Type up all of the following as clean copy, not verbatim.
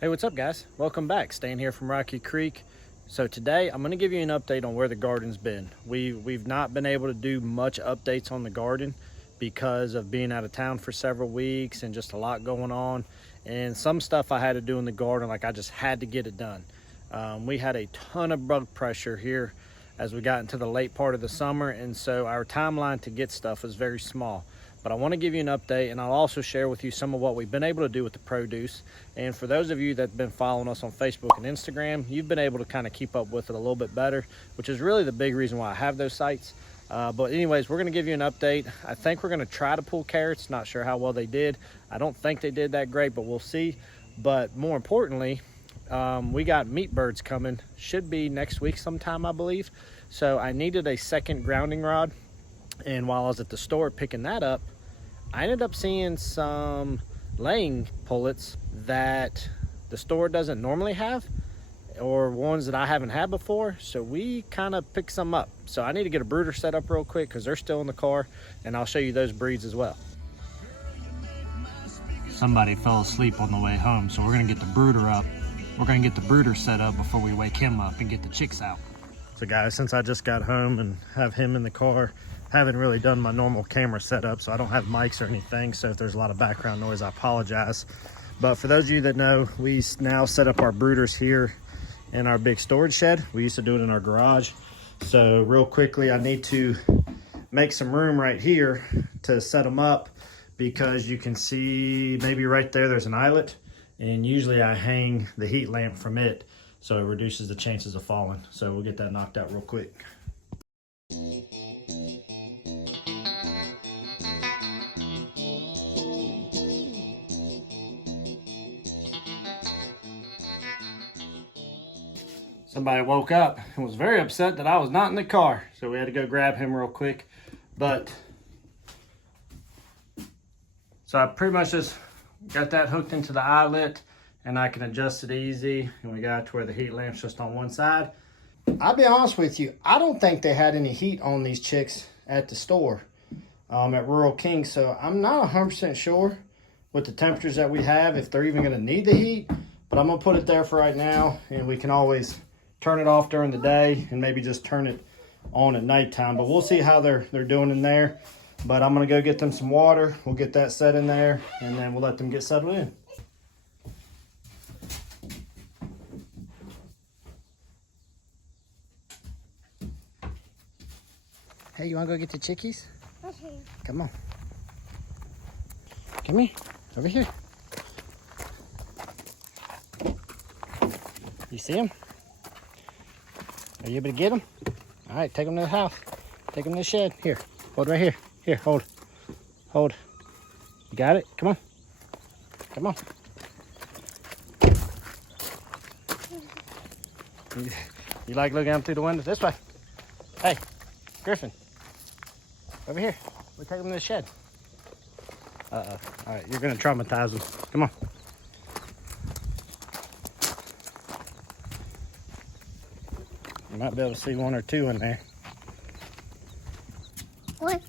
Hey, what's up guys? Welcome back. Staying here from Rocky Creek. So today I'm going to give you an update on where the garden's been. We've not been able to do much updates on the garden because of being out of town for several weeks and just a lot going on. And some stuff I had to do in the garden, like I just had to get it done. We had a ton of bug pressure here as we got into the late part of the summer, and so our timeline to get stuff was very small. But I want to give you an update, and I'll also share with you some of what we've been able to do with the produce. And for those of you that have been following us on Facebook and Instagram, you've been able to kind of keep up with it a little bit better, which is really the big reason why I have those sites. But anyways, we're going to give you an update. I think we're going to try to pull carrots. Not sure how well they did. I don't think they did that great, but we'll see. But more importantly, we got meat birds coming. Should be next week sometime, I believe. So I needed a second grounding rod. And while I was at the store picking that up, I ended up seeing some laying pullets that the store doesn't normally have, or ones that I haven't had before. So we kind of picked some up. So I need to get a brooder set up real quick because they're still in the car, and I'll show you those breeds as well. Somebody fell asleep on the way home, so we're gonna get the brooder up. We're gonna get the brooder set up before we wake him up and get the chicks out. So guys, since I just got home and have him in the car, haven't really done my normal camera setup, so I don't have mics or anything. So if there's a lot of background noise, I apologize. But for those of you that know, we now set up our brooders here in our big storage shed. We used to do it in our garage. So real quickly, I need to make some room right here to set them up, because you can see maybe right there, there's an eyelet. And usually I hang the heat lamp from it, so it reduces the chances of falling. So we'll get that knocked out real quick. Somebody woke up and was very upset that I was not in the car, so we had to go grab him real quick. But so I pretty much just got that hooked into the eyelet, and I can adjust it easy, and we got to where the heat lamp's just on one side. I'll be honest with you, I don't think they had any heat on these chicks at the store at Rural King, so I'm not 100% sure with the temperatures that we have if they're even going to need the heat. But I'm going to put it there for right now, and we can always turn it off during the day and maybe just turn it on at nighttime. But we'll see how they're doing in there. But I'm going to go get them some water. We'll get that set in there, and then we'll let them get settled in. Hey, you want to go get the chickies? Okay. Come on. Come here. Over here. You see them? Are you able to get them? All right, take them to the house. Take them to the shed. Here, hold right here. Here, hold. Hold. You got it? Come on. Come on. You like looking out through the window? This way. Hey, Griffin. Over here. We'll take them to the shed. Uh-oh. All right, you're going to traumatize them. Come on. You might be able to see one or two in there. What?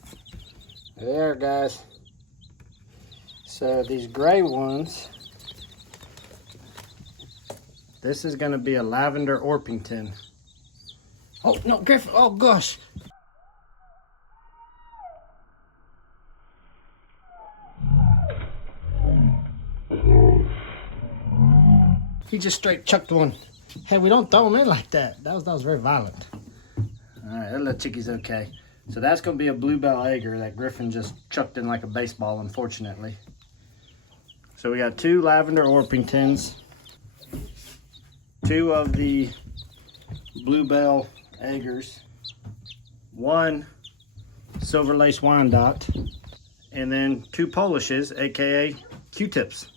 There, guys. So these gray ones, this is going to be a lavender Orpington. Oh, no, Griffin. Oh, gosh. He just straight chucked one. Hey, we don't throw them in like that. That was very violent. All right, that little chickie's okay. So that's going to be a bluebell egger that Griffin just chucked in like a baseball, unfortunately. So we got two lavender Orpingtons, two of the bluebell eggers, one silver lace Wyandotte, and then two Polishes, aka Q-tips.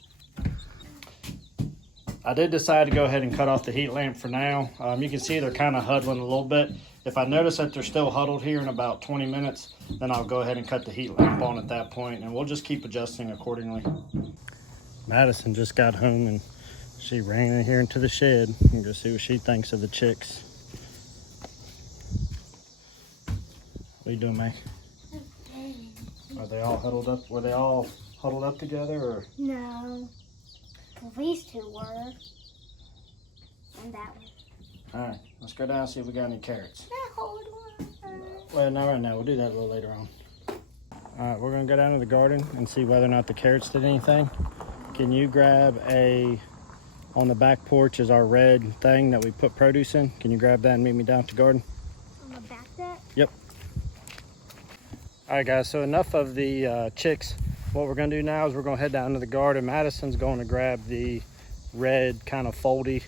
I did decide to go ahead and cut off the heat lamp for now. You can see they're kind of huddling a little bit. If I notice that they're still huddled here in about 20 minutes, then I'll go ahead and cut the heat lamp on at that point, and we'll just keep adjusting accordingly. Madison just got home and she ran in here into the shed and go see what she thinks of the chicks. What are you doing, Mac? Are they all huddled up? Were they all huddled up together, or? No. Well, these two were. And that one. All right, let's go down and see if we got any carrots. Hold on. Well, not right now. We'll do that a little later on. All right, we're gonna go down to the garden and see whether or not the carrots did anything. Can you grab on the back porch is our red thing that we put produce in. Can you grab that and meet me down at the garden? On the back deck? Yep. All right, guys, so enough of the chicks. What we're gonna do now is we're gonna head down to the garden. Madison's going to grab the red kind of foldy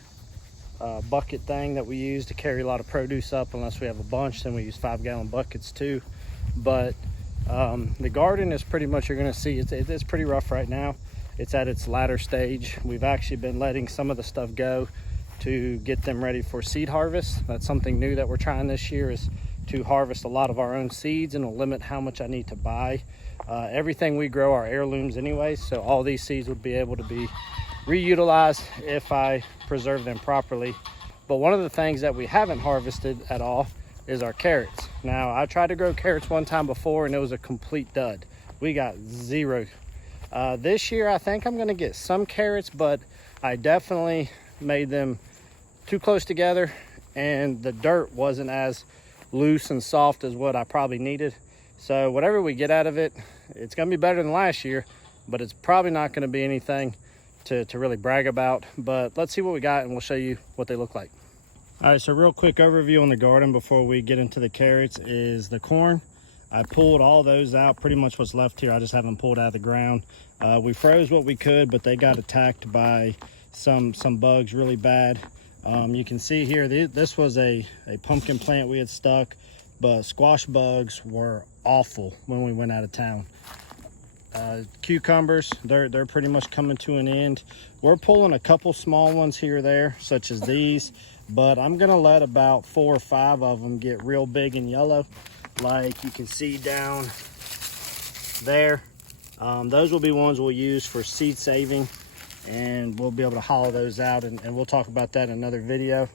bucket thing that we use to carry a lot of produce up. Unless we have a bunch, then we use 5-gallon buckets too. But the garden is pretty much, you're gonna see it's pretty rough right now. It's at its latter stage. We've actually been letting some of the stuff go to get them ready for seed harvest. That's something new that we're trying this year, is to harvest a lot of our own seeds, and will limit how much I need to buy. Everything we grow are heirlooms anyway, so all these seeds would be able to be reutilized if I preserve them properly. But one of the things that we haven't harvested at all is our carrots. Now, I tried to grow carrots one time before and it was a complete dud. We got zero. This year I think I'm gonna get some carrots, but I definitely made them too close together and the dirt wasn't as loose and soft as what I probably needed. So whatever we get out of it, it's gonna be better than last year, but it's probably not gonna be anything to really brag about. But let's see what we got and we'll show you what they look like. All right, so real quick overview on the garden before we get into the carrots is the corn. I pulled all those out, pretty much what's left here. I just haven't pulled out of the ground. We froze what we could, but they got attacked by some bugs really bad. You can see here, this was a pumpkin plant we had stuck, but squash bugs were awful when we went out of town. Cucumbers, they're pretty much coming to an end. We're pulling a couple small ones here or there, such as these, but I'm gonna let about 4 or 5 of them get real big and yellow, like you can see down there. Those will be ones we'll use for seed saving, and we'll be able to hollow those out, and we'll talk about that in another video.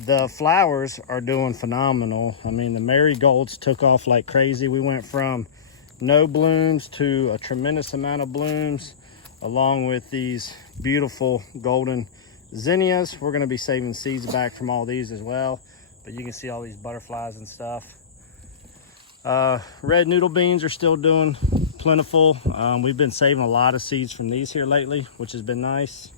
The flowers are doing phenomenal. I mean, the marigolds took off like crazy. We went from no blooms to a tremendous amount of blooms, along with these beautiful golden zinnias. We're going to be saving seeds back from all these as well, but you can see all these butterflies and stuff. Red noodle beans are still doing plentiful. We've been saving a lot of seeds from these here lately, which has been nice.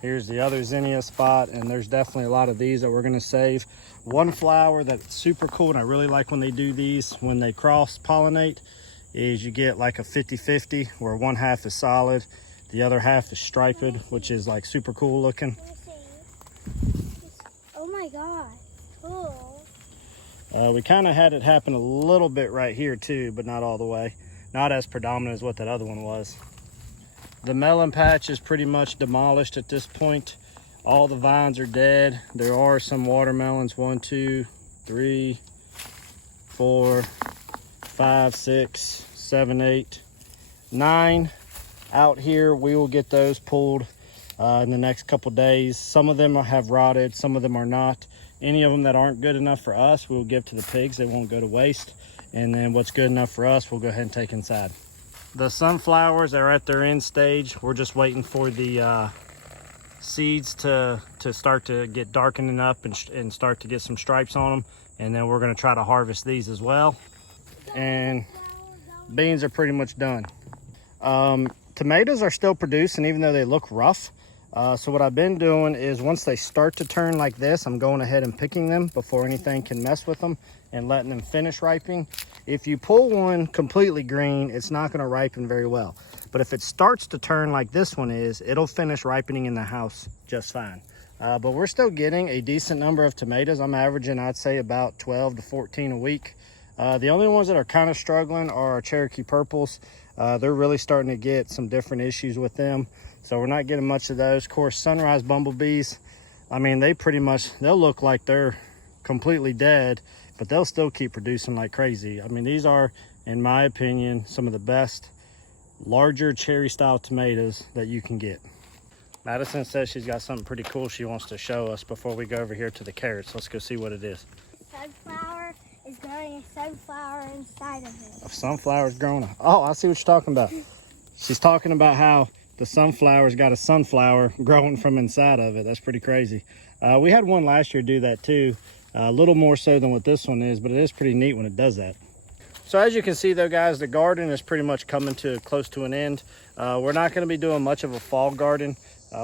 Here's the other zinnia spot, and there's definitely a lot of these that we're going to save. One flower that's super cool, and I really like when they do these, when they cross pollinate, is you get like a 50-50 where one half is solid, the other half is striped, which is like super cool looking. Oh my god, cool. We kind of had it happen a little bit right here too, but not all the way. Not as predominant as what that other one was. The melon patch is pretty much demolished at this point. All the vines are dead. There are some watermelons, 1, 2, 3, 4, 5, 6, 7, 8, 9 out here. We will get those pulled in the next couple days. Some of them have rotted, some of them are not. Any of them that aren't good enough for us, we'll give to the pigs. They won't go to waste. And then what's good enough for us, we'll go ahead and take inside. The sunflowers are at their end stage. We're just waiting for the seeds to start to get darkening up and start to get some stripes on them. And then we're gonna try to harvest these as well. And beans are pretty much done. Tomatoes are still producing even though they look rough. So what I've been doing is once they start to turn like this, I'm going ahead and picking them before anything can mess with them and letting them finish ripening. If you pull one completely green, it's not going to ripen very well. But if it starts to turn like this one is, it'll finish ripening in the house just fine. But we're still getting a decent number of tomatoes. I'm averaging, I'd say, about 12 to 14 a week. The only ones that are kind of struggling are our Cherokee purples. They're really starting to get some different issues with them. So we're not getting much of those. Of course, sunrise bumblebees, I mean, they'll look like they're completely dead, but they'll still keep producing like crazy. I mean, these are, in my opinion, some of the best larger cherry style tomatoes that you can get. Madison says she's got something pretty cool she wants to show us before we go over here to the carrots. Let's go see what it is. Sunflower is growing a sunflower inside of it. A sunflower's growing. Oh, I see what you're talking about. She's talking about how the sunflower's got a sunflower growing from inside of it. That's pretty crazy. We had one last year do that too, a little more so than what this one is, but it is pretty neat when it does that. So as you can see though, guys, the garden is pretty much coming to close to an end. We're not going to be doing much of a fall garden.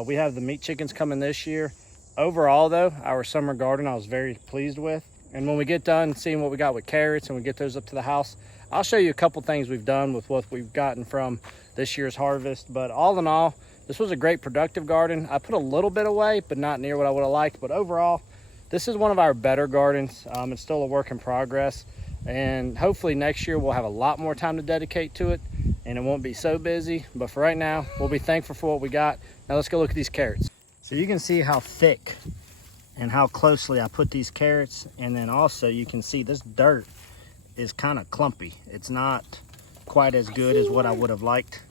We have the meat chickens coming this year. Overall though, our summer garden I was very pleased with. And when we get done seeing what we got with carrots and we get those up to the house, I'll show you a couple things we've done with what we've gotten from this year's harvest. But all in all, this was a great productive garden. I put a little bit away, but not near what I would have liked. But overall, this is one of our better gardens. It's still a work in progress. And hopefully next year we'll have a lot more time to dedicate to it and it won't be so busy. But for right now, we'll be thankful for what we got. Now let's go look at these carrots. So you can see how thick and how closely I put these carrots. And then also you can see this dirt is kind of clumpy. It's not quite as good as what I would have liked.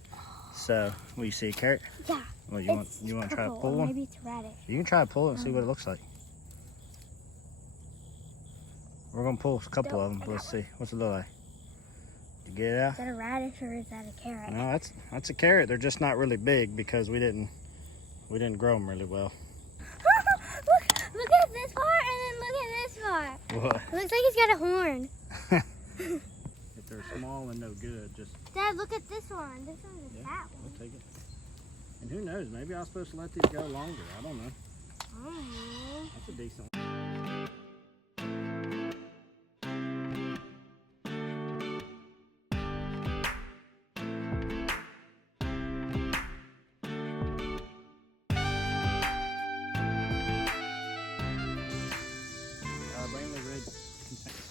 So, will you see a carrot? Yeah. Well, you want to try to pull one? Maybe it's radish. You can try to pull it and see what it looks like. We're gonna pull a couple of them, but let's see. What's it look like? Did you get it out? Is that a radish or is that a carrot? No, that's a carrot. They're just not really big because we didn't grow them really well. look at this part and then look at this part. What? It looks like he's got a horn. If they're small and no good, just... Dad, look at this one. This one's a fat one. We'll take it. And who knows? Maybe I was supposed to let these go longer. I don't know. Oh. That's a decent one.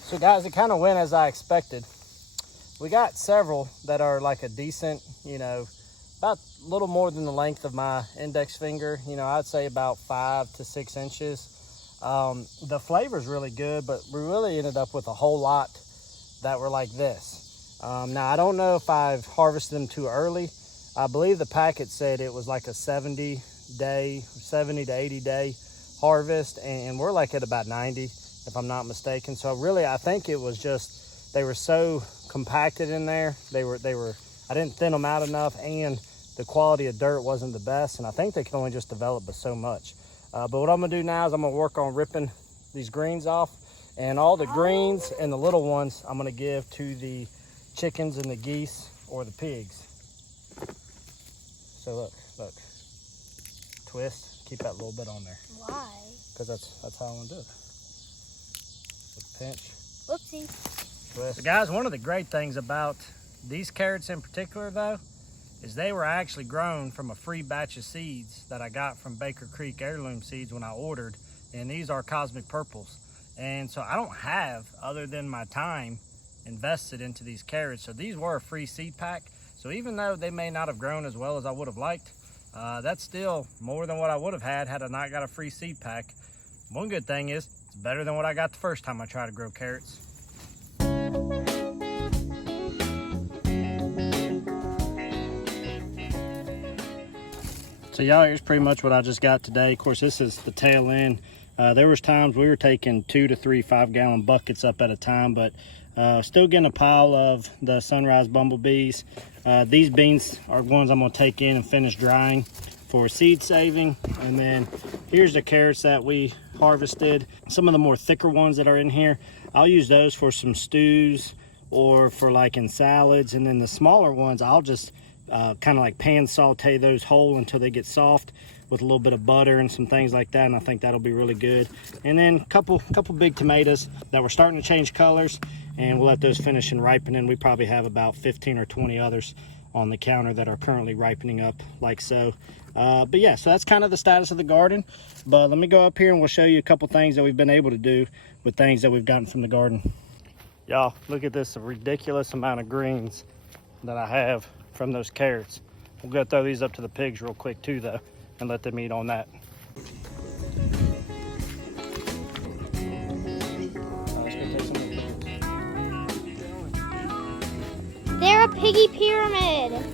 So guys, it kind of went as I expected. We got several that are like a decent, about a little more than the length of my index finger. I'd say about 5 to 6 inches. The flavor's really good, but we really ended up with a whole lot that were like this. Now, I don't know if I've harvested them too early. I believe the packet said it was like a 70 to 80 day harvest, and we're like at about 90. If I'm not mistaken. So really, I think it was just, they were so compacted in there. I didn't thin them out enough, and the quality of dirt wasn't the best. And I think they can only just develop but so much. But what I'm gonna do now is I'm gonna work on ripping these greens off, and all the greens and the little ones I'm gonna give to the chickens and the geese or the pigs. So look, twist, keep that little bit on there. Why? Because that's how I wanna do it. Pinch. Whoopsie. So guys, one of the great things about these carrots in particular though, is they were actually grown from a free batch of seeds that I got from Baker Creek Heirloom Seeds when I ordered, and these are Cosmic Purples. And so I don't have, other than my time, invested into these carrots. So these were a free seed pack. So even though they may not have grown as well as I would have liked, that's still more than what I would have had I not got a free seed pack. One good thing is, it's better than what I got the first time I tried to grow carrots. So y'all, here's pretty much what I just got today. Of course, this is the tail end. There was times we were taking 2 to 3 5-gallon buckets up at a time, but still getting a pile of the sunrise bumblebees. These beans are ones I'm gonna take in and finish drying for seed saving. And then here's the carrots that we harvested. Some of the more thicker ones that are in here, I'll use those for some stews or for like in salads. And then the smaller ones, I'll just kind of like pan saute those whole until they get soft with a little bit of butter and some things like that. And I think that'll be really good. And then a couple big tomatoes that were starting to change colors, and we'll let those finish and ripening. We probably have about 15 or 20 others on the counter that are currently ripening up like so. But yeah, so that's kind of the status of the garden. But let me go up here and we'll show you a couple things that we've been able to do with things that we've gotten from the garden. Y'all, look at this ridiculous amount of greens that I have from those carrots. We'll go throw these up to the pigs real quick too though, and let them eat on that. They're a piggy pyramid.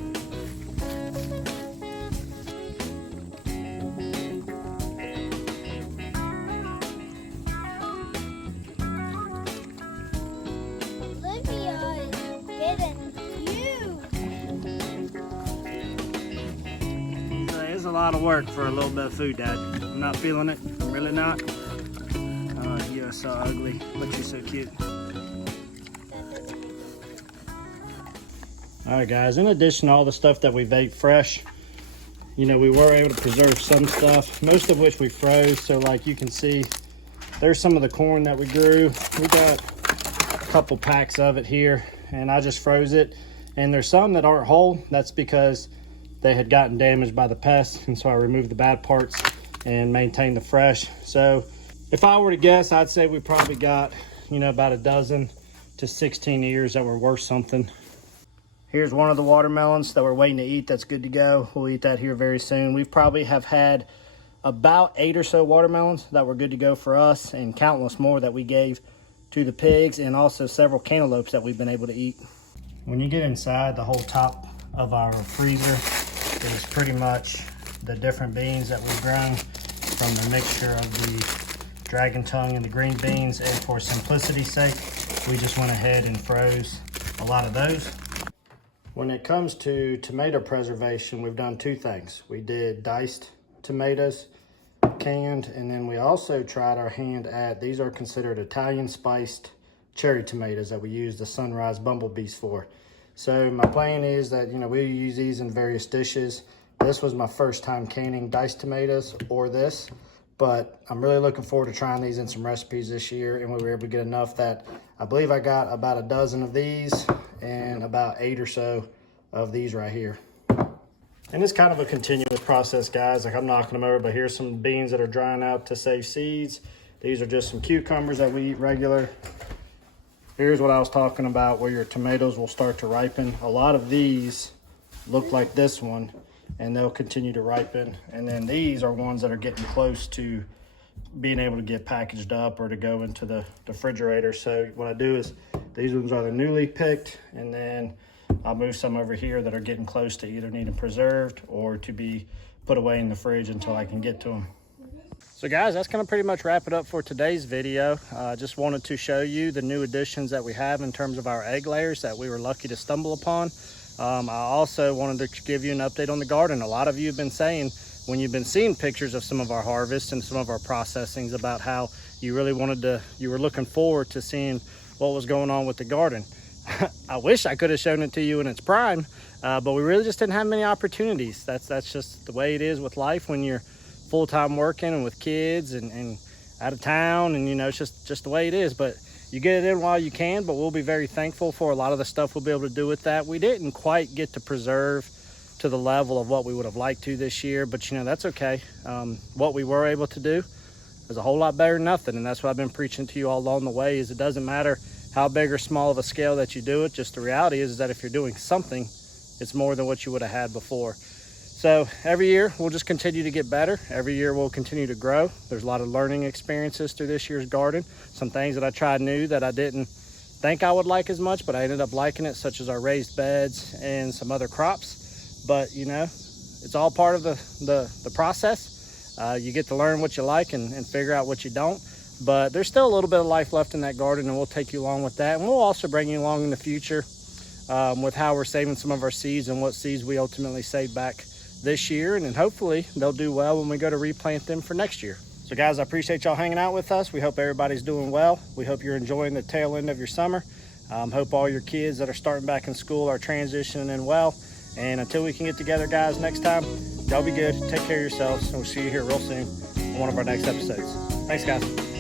lot of work for a little bit of food, Dad. I'm not feeling it. I'm really not. You're so ugly, but you're so cute. All right, guys, in addition to all the stuff that we've ate fresh, you know, we were able to preserve some stuff, most of which we froze. So like you can see, there's some of the corn that we grew. We got a couple packs of it here, and I just froze it. And there's some that aren't whole. That's because they had gotten damaged by the pests, and so I removed the bad parts and maintained the fresh. So if I were to guess, I'd say we probably got, you know, about a dozen to 16 ears that were worth something. Here's one of the watermelons that we're waiting to eat that's good to go. We'll eat that here very soon. We probably have had about 8 or so watermelons that were good to go for us, and countless more that we gave to the pigs, and also several cantaloupes that we've been able to eat. When you get inside, the whole top of our freezer is pretty much the different beans that we've grown from the mixture of the dragon tongue and the green beans. And for simplicity's sake, we just went ahead and froze a lot of those. When it comes to tomato preservation, we've done two things. We did diced tomatoes, canned, and then we also tried our hand at, these are considered Italian spiced cherry tomatoes that we use the sunrise bumblebees for. So my plan is that, you know, we use these in various dishes. This was my first time canning diced tomatoes or this, but I'm really looking forward to trying these in some recipes this year. And we were able to get enough that I believe I got about a dozen of these and about 8 or so of these right here. And it's kind of a continuous process, guys. Like, I'm knocking them over, but here's some beans that are drying out to save seeds. These are just some cucumbers that we eat regular. Here's what I was talking about, where your tomatoes will start to ripen. A lot of these look like this one, and they'll continue to ripen. And then these are ones that are getting close to being able to get packaged up or to go into the refrigerator. So what I do is, these ones are the newly picked, and then I'll move some over here that are getting close to either needing preserved or to be put away in the fridge until I can get to them. So guys, that's gonna pretty much wrap it up for today's video. Just wanted to show you the new additions that we have in terms of our egg layers that we were lucky to stumble upon. I also wanted to give you an update on the garden. A lot of you have been saying, when you've been seeing pictures of some of our harvests and some of our processings, about how you really you were looking forward to seeing what was going on with the garden. I wish I could have shown it to you in its prime, but we really just didn't have many opportunities. That's just the way it is with life when you're full-time working and with kids and out of town, and you know, it's just the way it is. But you get it in while you can, but we'll be very thankful for a lot of the stuff we'll be able to do with that. We didn't quite get to preserve to the level of what we would have liked to this year, but you know, that's okay. What we were able to do is a whole lot better than nothing, and that's what I've been preaching to you all along the way, is it doesn't matter how big or small of a scale that you do it. Just the reality is that if you're doing something, it's more than what you would have had before. So every year we'll just continue to get better. Every year we'll continue to grow. There's a lot of learning experiences through this year's garden. Some things that I tried new that I didn't think I would like as much, but I ended up liking it, such as our raised beds and some other crops. But you know, it's all part of the process. You get to learn what you like and figure out what you don't. But there's still a little bit of life left in that garden, and we'll take you along with that. And we'll also bring you along in the future with how we're saving some of our seeds and what seeds we ultimately save back this year. And then hopefully they'll do well when we go to replant them for next year. So guys, I appreciate y'all hanging out with us. We hope everybody's doing well. We hope you're enjoying the tail end of your summer. Hope all your kids that are starting back in school are transitioning in well. And until we can get together, guys, next time, y'all be good. Take care of yourselves, and we'll see you here real soon on one of our next episodes. Thanks, guys.